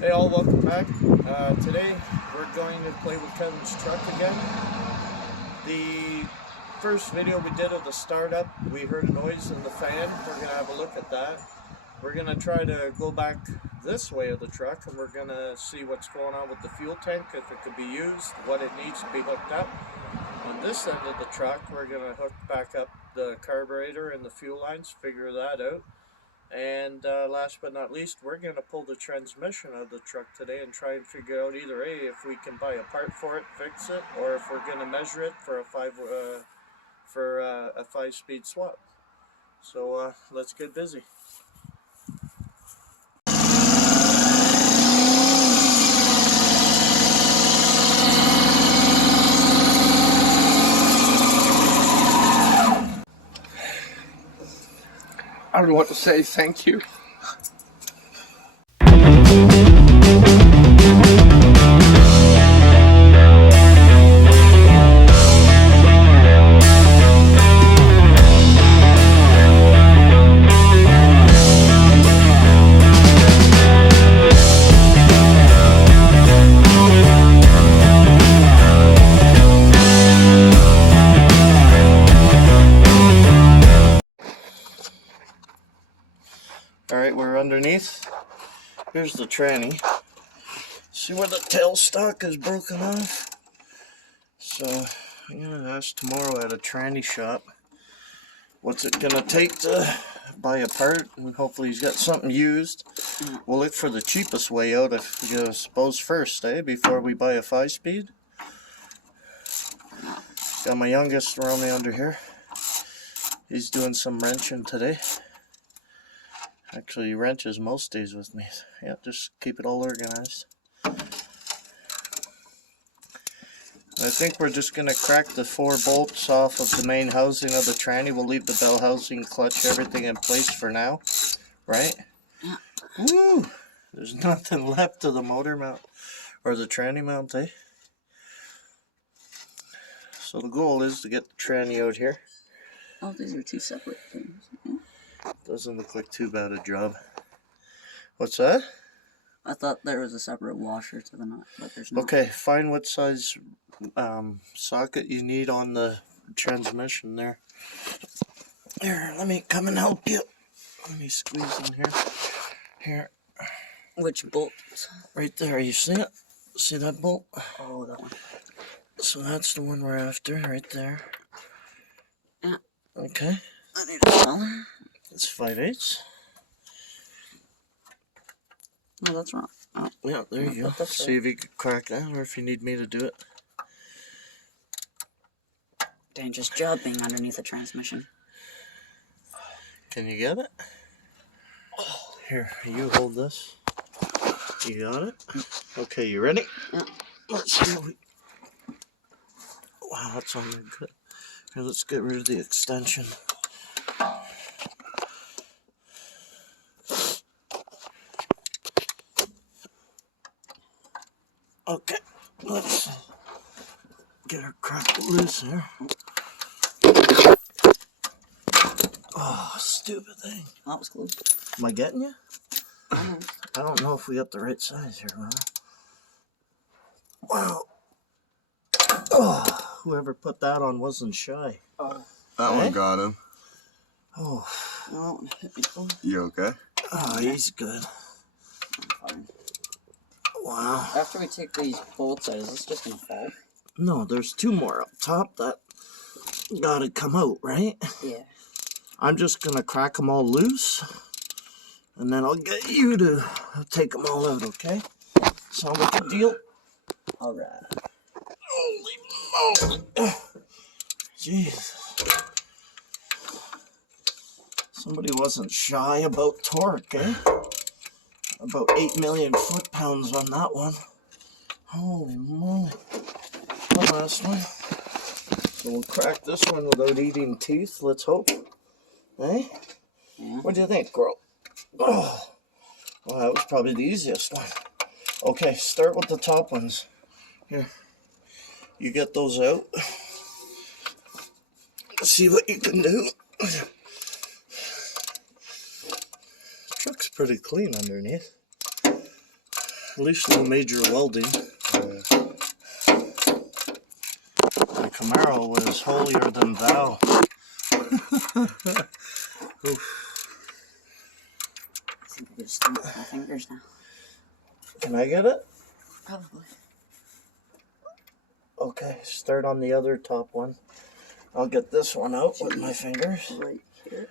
Hey all, welcome back. Today we're going to play with Kevin's truck again. The first video we did of the startup, we heard a noise in the fan. We're going to have a look at that. We're going to try to go back this way of the truck and we're going to see what's going on with the fuel tank, if it could be used, what it needs to be hooked up. On this end of the truck, we're going to hook back up the carburetor and the fuel lines, figure that out. And last but not least, we're going to pull the transmission of the truck today and try and figure out either A, if we can buy a part for it, fix it, or if we're going to measure it for a five-speed swap. So let's get busy. I don't know what to say. Thank you. Alright, we're underneath. Here's the tranny. See where the tailstock is broken off? So I'm going to ask tomorrow at a tranny shop what's it going to take to buy a part, and hopefully he's got something used. We'll look for the cheapest way out, if you suppose, first, before we buy a 5-speed. Got my youngest around me under here. He's doing some wrenching today. Actually, he wrenches most days with me. Yeah, just keep it all organized. I think we're just going to crack the 4 bolts off of the main housing of the tranny. We'll leave the bell housing, clutch, everything in place for now. Right? Yeah. Woo! There's nothing left of the motor mount, or the tranny mount, So the goal is to get the tranny out here. Oh, these are two separate things. Doesn't look like too bad a job. What's that? I thought there was a separate washer to the nut, but there's not. Okay, find what size socket you need on the transmission there. Here, let me come and help you. Let me squeeze in here. Here. Which bolt? Right there, you see it? See that bolt? Oh, that one. So that's the one we're after, right there. Yeah. Okay. I need a smaller. It's 5/8. Oh, that's wrong. Oh. Yeah, there you go. See if you can crack that, or if you need me to do it. Dangerous job being underneath a transmission. Can you get it? Here, you hold this. You got it? Okay, you ready? Yeah. Let's see what we... Wow, that's on there good. Here, let's get rid of the extension. Okay, let's get her cracked loose here. Oh, stupid thing. That was close. Am I getting you? I don't know if we got the right size here, man. Wow. Oh, whoever put that on wasn't shy. Oh. That one got him. Oh. No, that one hit me close. You okay? Oh, he's good. I'm fine. Wow. After we take these bolts out, is this just gonna fall? No, there's 2 more up top that gotta come out, right? Yeah. I'm just gonna crack them all loose, and then I'll get you to take them all out, okay? Sound like a deal? Alright. Holy moly! Jeez. Somebody wasn't shy about torque, About 8 million foot-pounds on that one. Holy moly. One last one. So we'll crack this one without eating teeth, let's hope. Eh? Yeah. What do you think, girl? Oh, well, that was probably the easiest one. Okay, start with the top ones. Here. You get those out. See what you can do. Truck's pretty clean underneath. At least no major welding. The Camaro was holier than thou. Oof. I think I could stump my fingers now. Can I get it? Probably. Okay, start on the other top one. I'll get this one out with my fingers. Right here.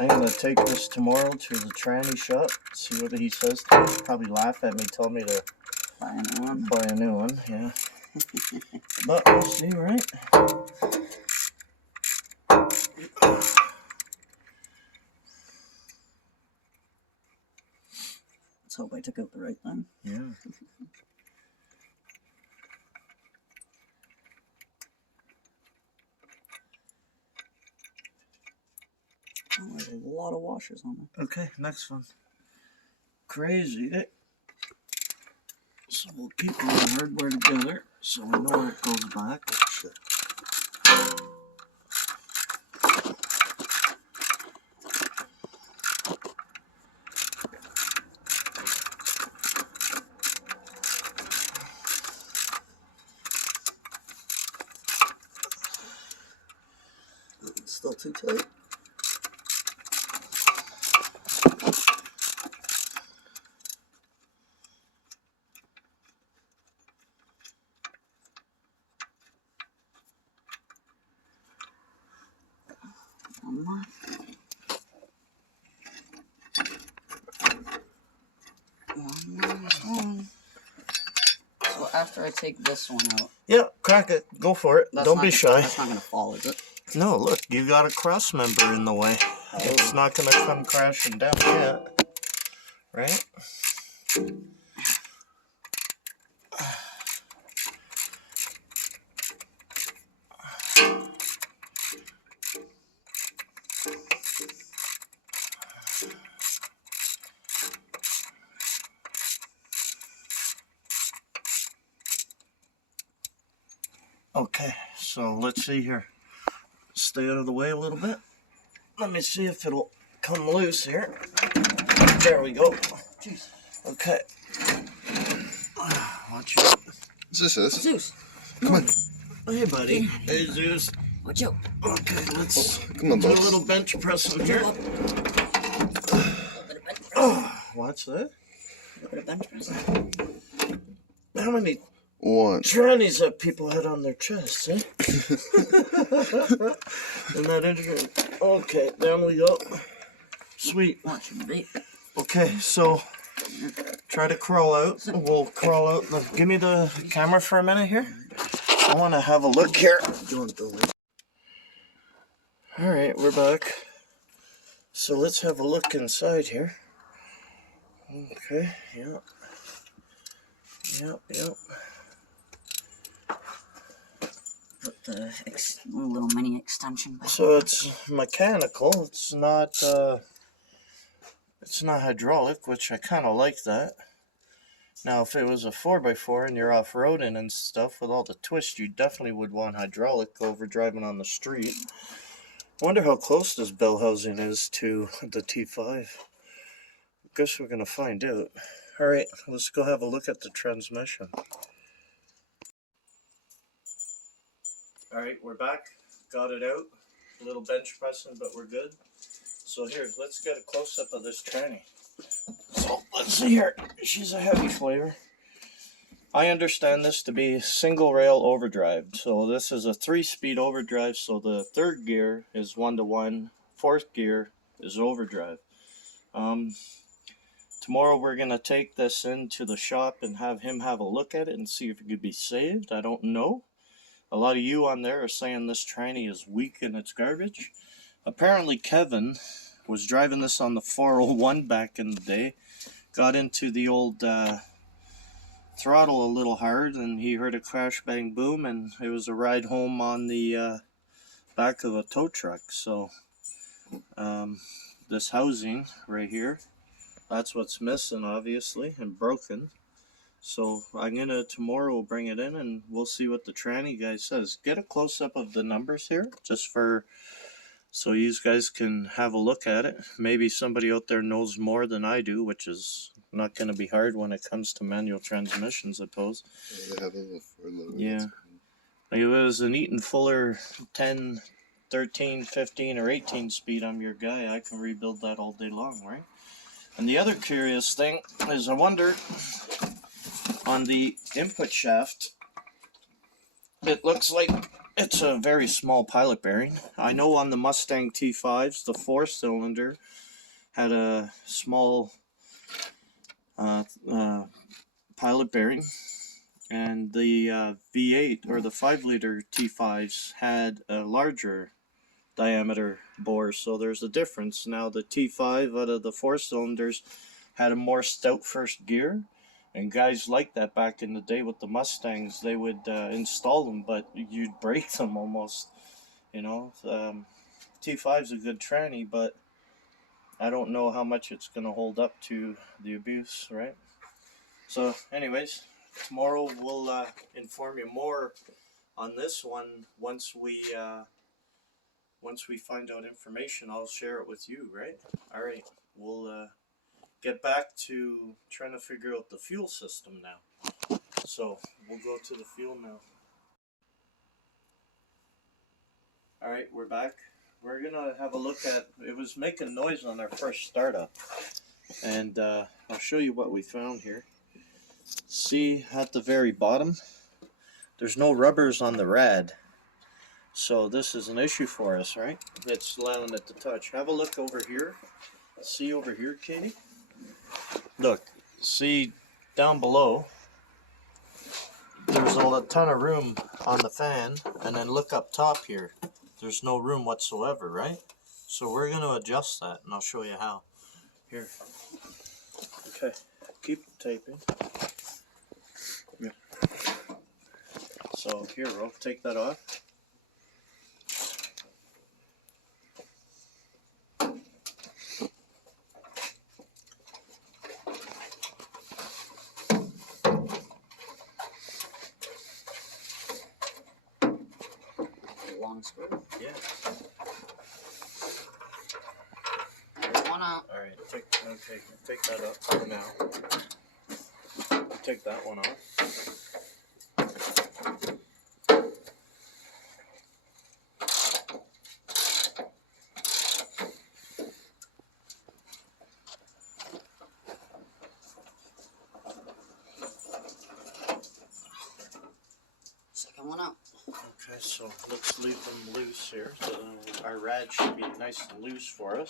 I'm gonna take this tomorrow to the tranny shop, see what he says to me. Probably laugh at me, tell me to Buy a new one. buy a new one, yeah. But we'll see, right? Let's hope I took out the right thing. Yeah. Oh, there's a lot of washers on there. Okay, next one. Crazy, eh? So we'll keep our hardware together so we know where it goes back. Oh, shit. It's still too tight. One more. One. So after I take this one out, Yeah, crack it. Go for it. Don't be shy. That's not gonna fall, is it? No, look, you got a cross member in the way. Oh. It's not gonna come crashing down yet. Right? Okay, so let's see here. Stay out of the way a little bit. Let me see if it'll come loose here. There we go. Jeez. Okay. Watch out. Is this? Zeus. Come on. Hey, buddy. Hey, Zeus. Watch out. Okay, let's Come on, do a boss. little bench pressing here. A little bit of bench press. Watch that. A little bit of bench press. How many One. trannies that people had on their chests, eh? Isn't that interesting? Okay, down we go. Sweet. Watch your bait. Okay, so try to crawl out. We'll crawl out. Give me the camera for a minute here. I want to have a look here. Alright, we're back. So let's have a look inside here. Okay, yep. Yep. Put the little mini extension back. So it's mechanical. It's not hydraulic, which I kind of like that. Now, if it was a 4x4 and you're off-roading and stuff with all the twists, you definitely would want hydraulic over driving on the street. Wonder how close this bell housing is to the T5. Guess we're gonna find out. Alright, let's go have a look at the transmission. Alright, we're back. Got it out. A little bench pressing, but we're good. So here, let's get a close-up of this tranny. So, let's see here. She's a heavy flavor. I understand this to be single rail overdrive. So this is a 3-speed overdrive, so the third gear is 1-to-1, fourth gear is overdrive. Tomorrow we're going to take this into the shop and have him have a look at it and see if it could be saved. I don't know. A lot of you on there are saying this tranny is weak and it's garbage. Apparently Kevin was driving this on the 401 back in the day. Got into the old throttle a little hard and he heard a crash bang boom and it was a ride home on the back of a tow truck. So this housing right here, that's what's missing obviously and broken. So I'm gonna tomorrow bring it in and we'll see what the tranny guy says. Get a close-up of the numbers here just for so you guys can have a look at it. Maybe somebody out there knows more than I do, which is not going to be hard when it comes to manual transmissions, I suppose. They have a Ford logo. Yeah. Like if it was an Eaton Fuller 10, 13, 15, or 18 speed, I'm your guy. I can rebuild that all day long, right? And the other curious thing is I wonder, on the input shaft, it looks like it's a very small pilot bearing. I know on the Mustang T5s, the 4-cylinder had a small pilot bearing, and the V8 or the 5-liter T5s had a larger diameter bore, so there's a difference. Now the T5 out of the 4-cylinders had a more stout first gear, and guys like that back in the day with the Mustangs. They would install them, but you'd break them almost, you know. T5's a good tranny, but I don't know how much it's going to hold up to the abuse, right? So anyways, tomorrow we'll inform you more on this one. Once we find out information, I'll share it with you, right? All right, we'll get back to trying to figure out the fuel system now. So we'll go to the fuel now. All right, we're back. We're gonna have a look at, it was making noise on our first startup, and I'll show you what we found here. See at the very bottom, there's no rubbers on the rad. So this is an issue for us, right? It's allowing it to touch. Have a look over here. See over here, Katie? Look, see down below, there's a ton of room on the fan, and then look up top here. There's no room whatsoever, right? So we're going to adjust that, and I'll show you how. Here. Okay, keep taping. Yeah. So here, we'll take that off. Long screw. Yeah. There's one out. All right, take that up for now. Take that one off. Second one out. Okay, so let's leave them loose here. So our rad should be nice and loose for us.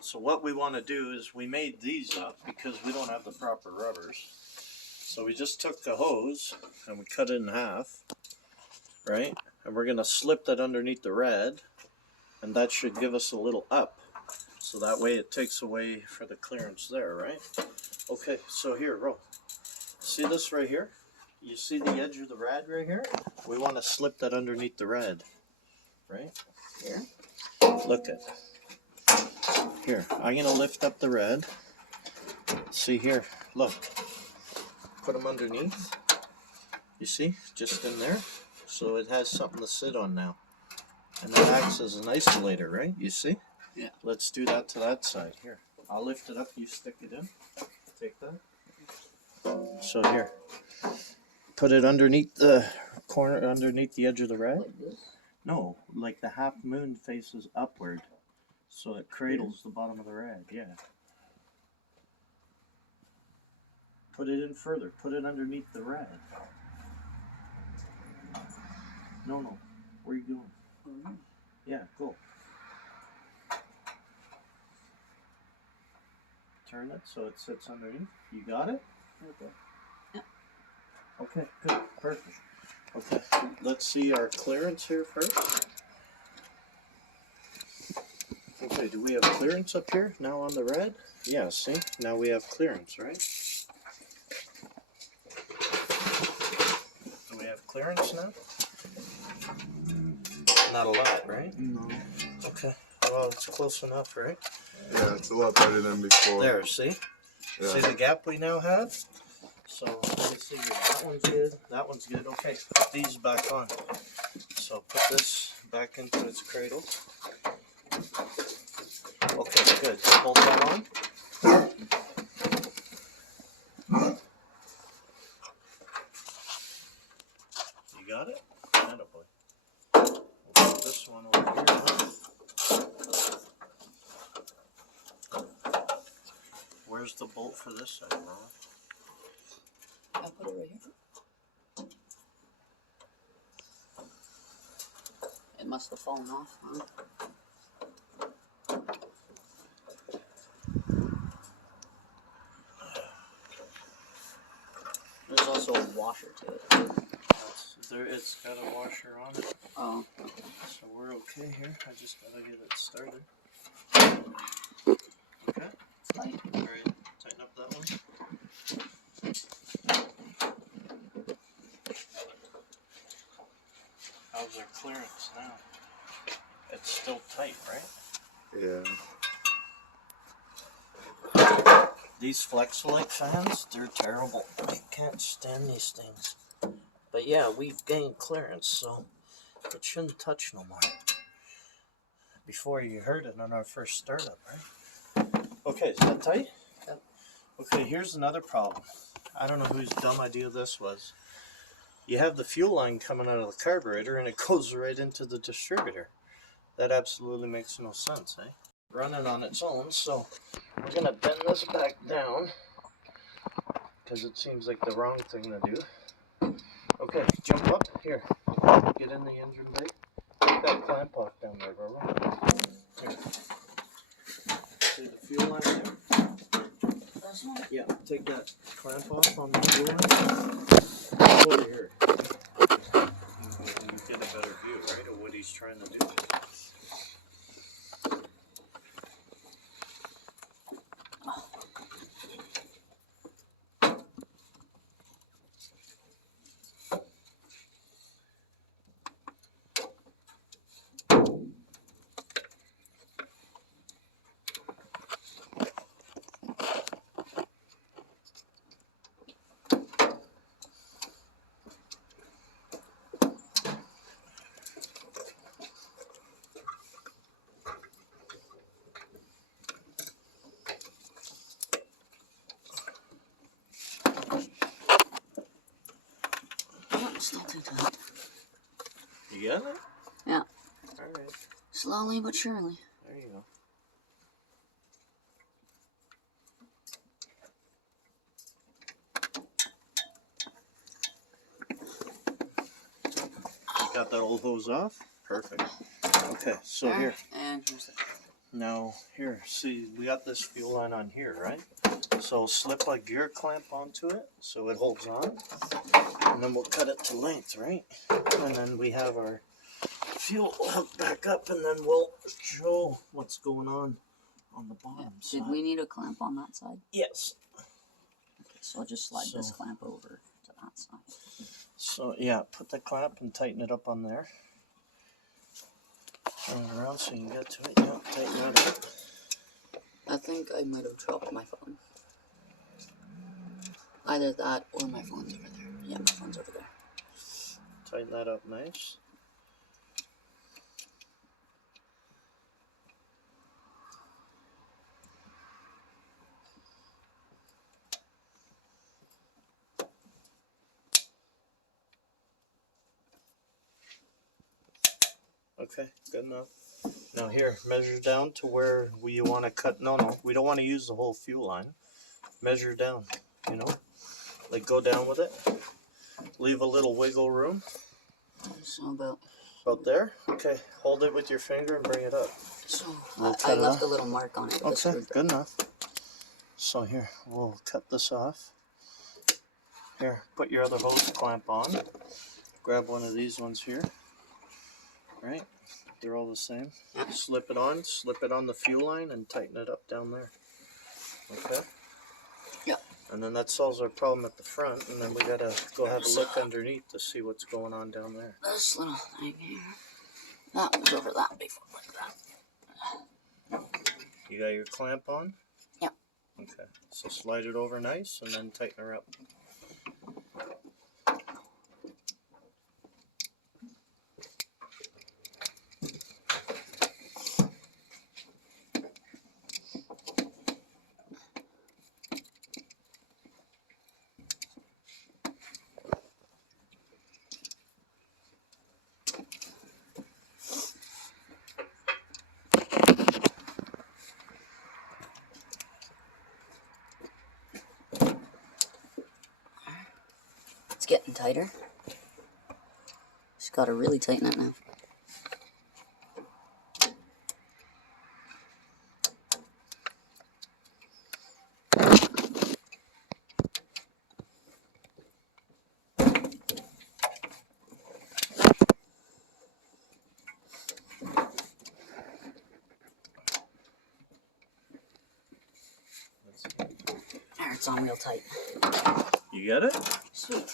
So what we want to do is, we made these up because we don't have the proper rubbers. So we just took the hose and we cut it in half, right? And we're going to slip that underneath the rad, and that should give us a little up. So that way it takes away for the clearance there, right? Okay, so here, roll. See this right here? You see the edge of the rad right here? We want to slip that underneath the rad, right? Here. Look at here. I'm going to lift up the rad. See here, look. Put them underneath. You see, just in there. So it has something to sit on now. And that acts as an isolator, right? You see? Yeah. Let's do that to that side. Here, I'll lift it up, you stick it in. Take that. So here. Put it underneath the corner, underneath the edge of the rad. Like this? No, like the half moon faces upward, so it cradles the bottom of the rad. Yeah. Put it in further. Put it underneath the rad. No. Where are you going? Mm-hmm. Yeah, go. Turn it so it sits underneath. You got it? Okay. Okay, good, perfect. Okay, let's see our clearance here first. Okay, do we have clearance up here now on the rad? Yeah, see? Now we have clearance, right? Do we have clearance now? Not a lot, right? No. Okay, well, it's close enough, right? Yeah, it's a lot better than before. There, see? Yeah. See the gap we now have? So, let me see here. That one's good. That one's good. Okay, put these back on. So, put this back into its cradle. Good. Hold that on. You got it? Attaboy. We'll put this one over here now. Where's the bolt for this side, Ron? I'll put it right here. It must have fallen off, huh? There's also a washer to it. It's got a washer on it. Oh. So we're okay here. I just gotta get it started. Okay. Tight. Alright, tighten up that one. How's our clearance now? It's still tight, right? Yeah. These Flex-Lite fans, they're terrible. I can't stand these things. But yeah, we've gained clearance, so it shouldn't touch no more. Before you heard it on our first startup, right? Okay, is that tight? Yep. Okay, here's another problem. I don't know whose dumb idea this was. You have the fuel line coming out of the carburetor and it goes right into the distributor. That absolutely makes no sense, eh? Running on its own, so we're gonna bend this back down because it seems like the wrong thing to do. Okay, jump up here. Get in the engine bay. Take that clamp off down there, bro. Here. See the fuel line there? Yeah, take that clamp off on the fuel line. Over here. You get a better view, right, of what he's trying to do. Still too tight. You got it? Yeah. Alright. Slowly but surely. There you go. Got that old hose off? Perfect. Okay, so There, here. and here's the... Now, here, see, we got this fuel line on here, right? So slip a gear clamp onto it so it holds on. And then we'll cut it to length, right? And then we have our fuel hooked back up and then we'll show what's going on the bottom side. Did we need a clamp on that side? Yes. Okay, so I'll just slide this clamp over to that side. So, yeah, put the clamp and tighten it up on there. Turn it around so you can get to it. Yeah, tighten that up. I think I might have dropped my phone. Either that or my phone's over there. Yeah, my phone's over there. Tighten that up nice. Okay, good enough. Now here, measure down to where you want to cut. No, we don't want to use the whole fuel line. Measure down, you know, like go down with it. Leave a little wiggle room. So about there. Okay, hold it with your finger and bring it up. So We'll I left a little mark on it. With Okay, good enough. So here, we'll cut this off. Here, put your other hose clamp on. Grab one of these ones here. Right, they're all the same. Slip it on the fuel line and tighten it up down there. Okay? Yeah. And then that solves our problem at the front, and then we gotta go have a look underneath to see what's going on down there. This little thing here. That was over that before, like that. You got your clamp on? Yeah. Okay, so slide it over nice and then tighten her up. tighter. Just got to really tighten it now. There, it's on real tight. You get it? Sweet.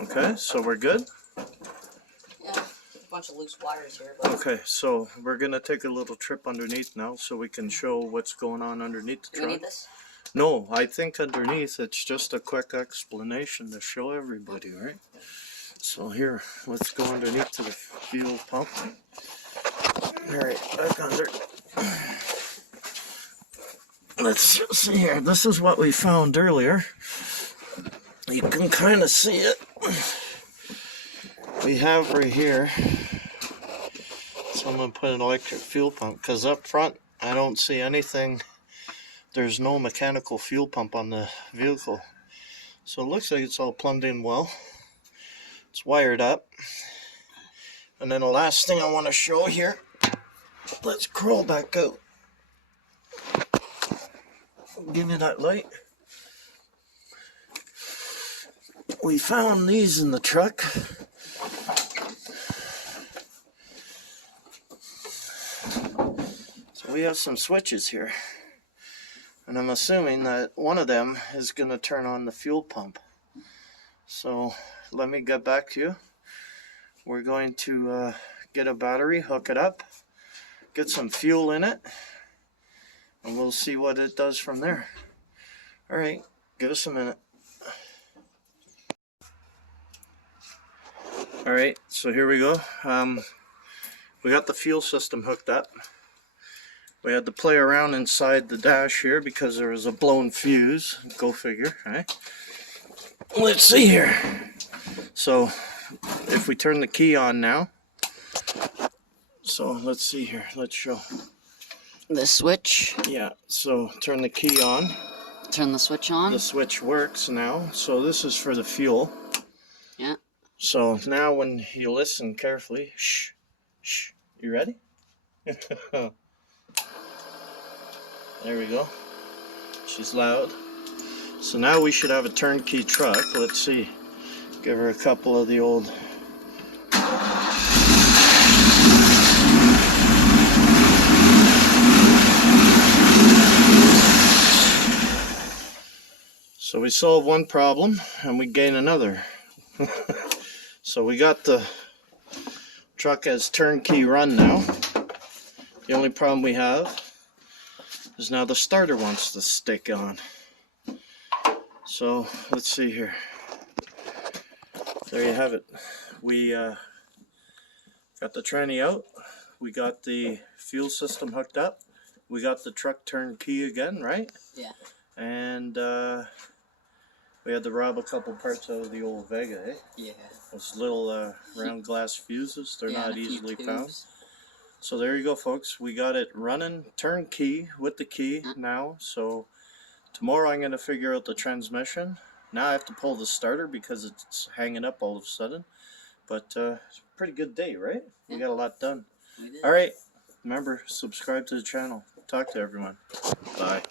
Okay, so we're good? Yeah, a bunch of loose wires here. But Okay, so we're going to take a little trip underneath now so we can show what's going on underneath the do we truck. need this? No, I think underneath it's just a quick explanation to show everybody, right? So here, let's go underneath to the fuel pump. Alright, back under. Let's see here. This is what we found earlier. You can kind of see it. We have right here. Someone put an electric fuel pump because up front I don't see anything. There's no mechanical fuel pump on the vehicle. So it looks like it's all plumbed in well. It's wired up. And then the last thing I want to show here. Let's crawl back out. Give me that light. We found these in the truck. So we have some switches here. And I'm assuming that one of them is going to turn on the fuel pump. So let me get back to you. We're going to get a battery, hook it up, get some fuel in it, and we'll see what it does from there. Alright, give us a minute. Alright, so here we go. We got the fuel system hooked up. We had to play around inside the dash here because there was a blown fuse. Go figure, right? Let's see here. So, if we turn the key on now. So, let's see here. Let's show. The switch. Yeah, so turn the key on. Turn the switch on. The switch works now. So, this is for the fuel. Yeah. So, now when you listen carefully. Shh. Shh. You ready? There we go. She's loud. So now we should have a turnkey truck. Let's see. Give her a couple of the old. So we solve one problem and we gain another. So we got the truck as turnkey run now. The only problem we have is now the starter wants to stick on. So let's see here. There you have it. We got the tranny out. We got the fuel system hooked up. We got the truck turnkey again, right? Yeah. And we had to rob a couple parts out of the old Vega, eh? Yeah. Those little round glass fuses, they're not easily found. Tubes. So there you go, folks. We got it running turnkey with the key now. So tomorrow I'm going to figure out the transmission. Now I have to pull the starter because it's hanging up all of a sudden. But it's a pretty good day, right? We got a lot done. We did. All right. Remember, subscribe to the channel. Talk to everyone. Bye.